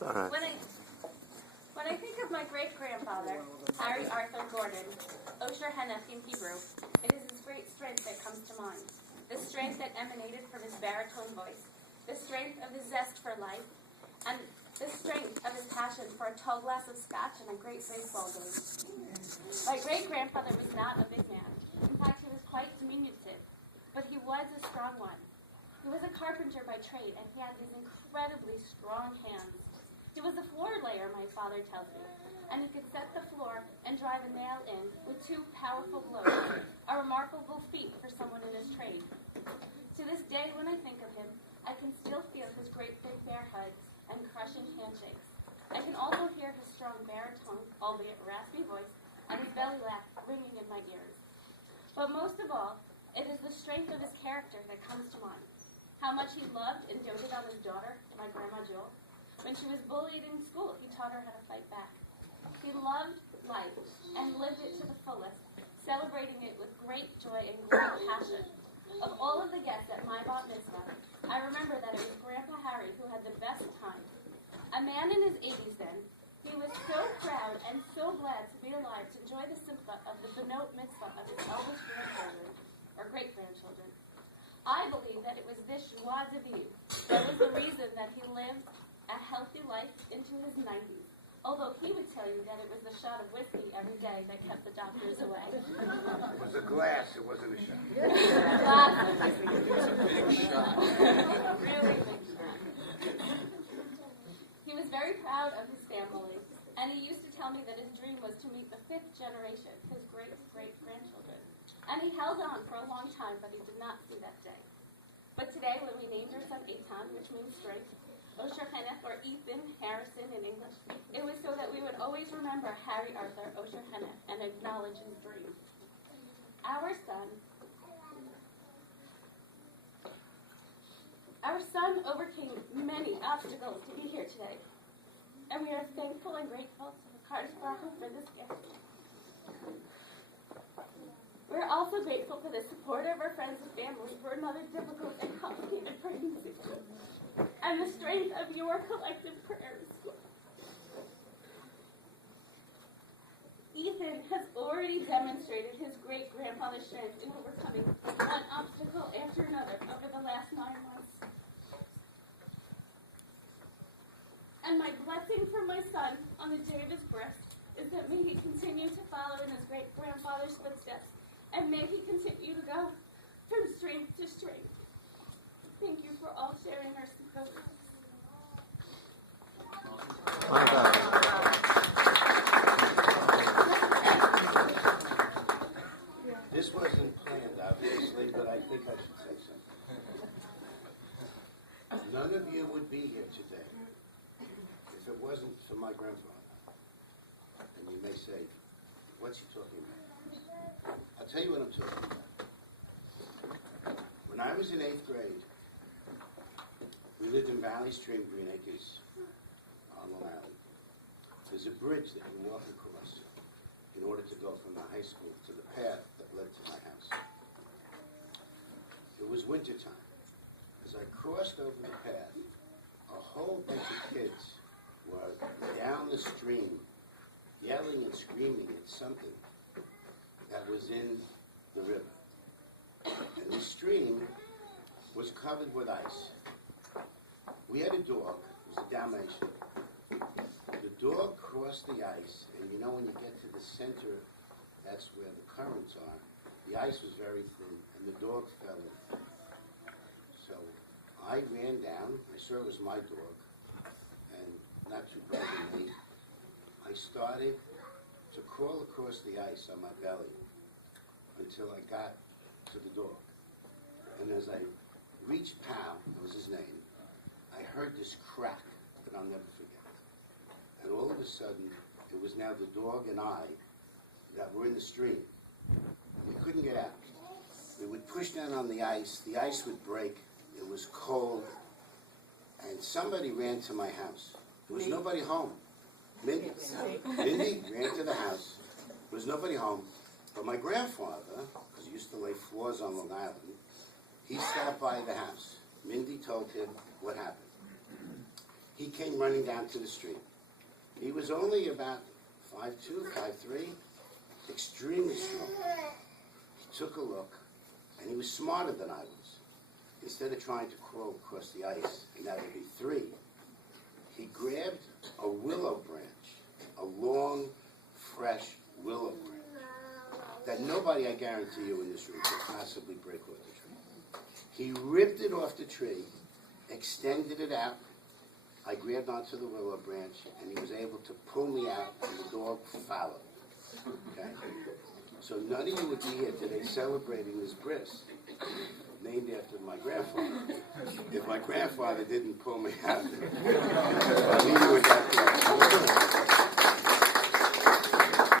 It's all right. When I think of my great-grandfather, Harry Arthur Gordon, Osher Henneth in Hebrew, it is his great strength that comes to mind. The strength that emanated from his baritone voice, the strength of his zest for life, and the strength of his passion for a tall glass of scotch and a great baseball game. My great-grandfather was not a big man. In fact, he was quite diminutive, but he was a strong one. He was a carpenter by trade, and he had these incredibly strong hands. He was a floor layer, my father tells me, and he could set the floor and drive a nail in with 2 powerful blows, a remarkable feat for someone in his trade. To this day, when I think of him, I can still feel his great big bear hugs and crushing handshakes. I can also hear his strong baritone, albeit raspy voice, and his belly laugh ringing in my ears. But most of all, it is the strength of his character that comes to mind. How much he loved and doted on his daughter, my Grandma Jewel. When she was bullied in school, he taught her how to fight back. He loved life and lived it to the fullest, celebrating it with great joy and great passion. Of all of the guests at my bat mitzvah, I remember that it was Grandpa Harry who had the best time. A man in his 80s then, he was so proud and so glad to be alive to enjoy the simcha of the benot mitzvah of his eldest grandchildren, or great-grandchildren. I believe that it was this joie de vivre that was the reason that he lived a healthy life into his 90s, although he would tell you that it was the shot of whiskey every day that kept the doctors away. It was a glass, it wasn't a shot. It was a big shot. Really big shot. He was very proud of his family, and he used to tell me that his dream was to meet the 5th generation, his great-great-grandchildren. And he held on for a long time, but he did not see that day. But today, when we named our son Eitan, which means strength, Osher Henneth, or Ethan Harrison in English, it was so that we would always remember Harry Arthur Osher Henneth and acknowledge his dream. Our son overcame many obstacles to be here today, and we are thankful and grateful to the Kadosh Baruch Hu for this gift. We're also grateful for the support of our friends and family for another difficult and complicated pregnancy, and the strength of your collective prayers. Ethan has already demonstrated his great-grandfather's strength in overcoming one obstacle after another over the last 9 months. And my blessing for my son on the day of his birth is that may he continue to follow in his great-grandfather's footsteps, and may he continue to go from strength to strength. Thank you for all sharing our secrets. This wasn't planned, obviously, but I think I should say something. None of you would be here today if it wasn't for my grandfather. And you may say, what's he talking about? I'll tell you what I'm talking about. When I was in 8th grade, we lived in Valley Stream, Green Acres, on Long Island. There's a bridge that you walk across in order to go from the high school to the path that led to my house. It was wintertime. As I crossed over the path, a whole bunch of kids were down the stream, yelling and screaming at something that was in the river. And the stream was covered with ice. We had a dog, it was a Dalmatian. The dog crossed the ice, and you know when you get to the center, that's where the currents are. The ice was very thin, and the dog fell in. So I ran down, I saw it was my dog, and not too braggingly, I started to crawl across the ice on my belly until I got to the dog. And as I reached Pal, that was his name, I heard this crack that I'll never forget. And all of a sudden, it was now the dog and I that were in the stream. We couldn't get out. We would push down on the ice would break, it was cold, and somebody ran to my house. There was nobody home. Mindy ran to the house. There was nobody home. But my grandfather, because he used to lay floors on Long Island, he stopped by the house. Mindy told him what happened. he came running down to the street. He was only about 5'2", 5'3", extremely strong. He took a look, and he was smarter than I was. Instead of trying to crawl across the ice, and that would be 3, he grabbed a willow branch, a long, fresh willow branch, that nobody, I guarantee you, in this room could possibly break off the tree. He ripped it off the tree, extended it out. I grabbed onto the willow branch, and he was able to pull me out, and the dog followed. Okay? So none of you would be here today celebrating this bris, named after my grandfather, if my grandfather didn't pull me out. I'll leave you with that.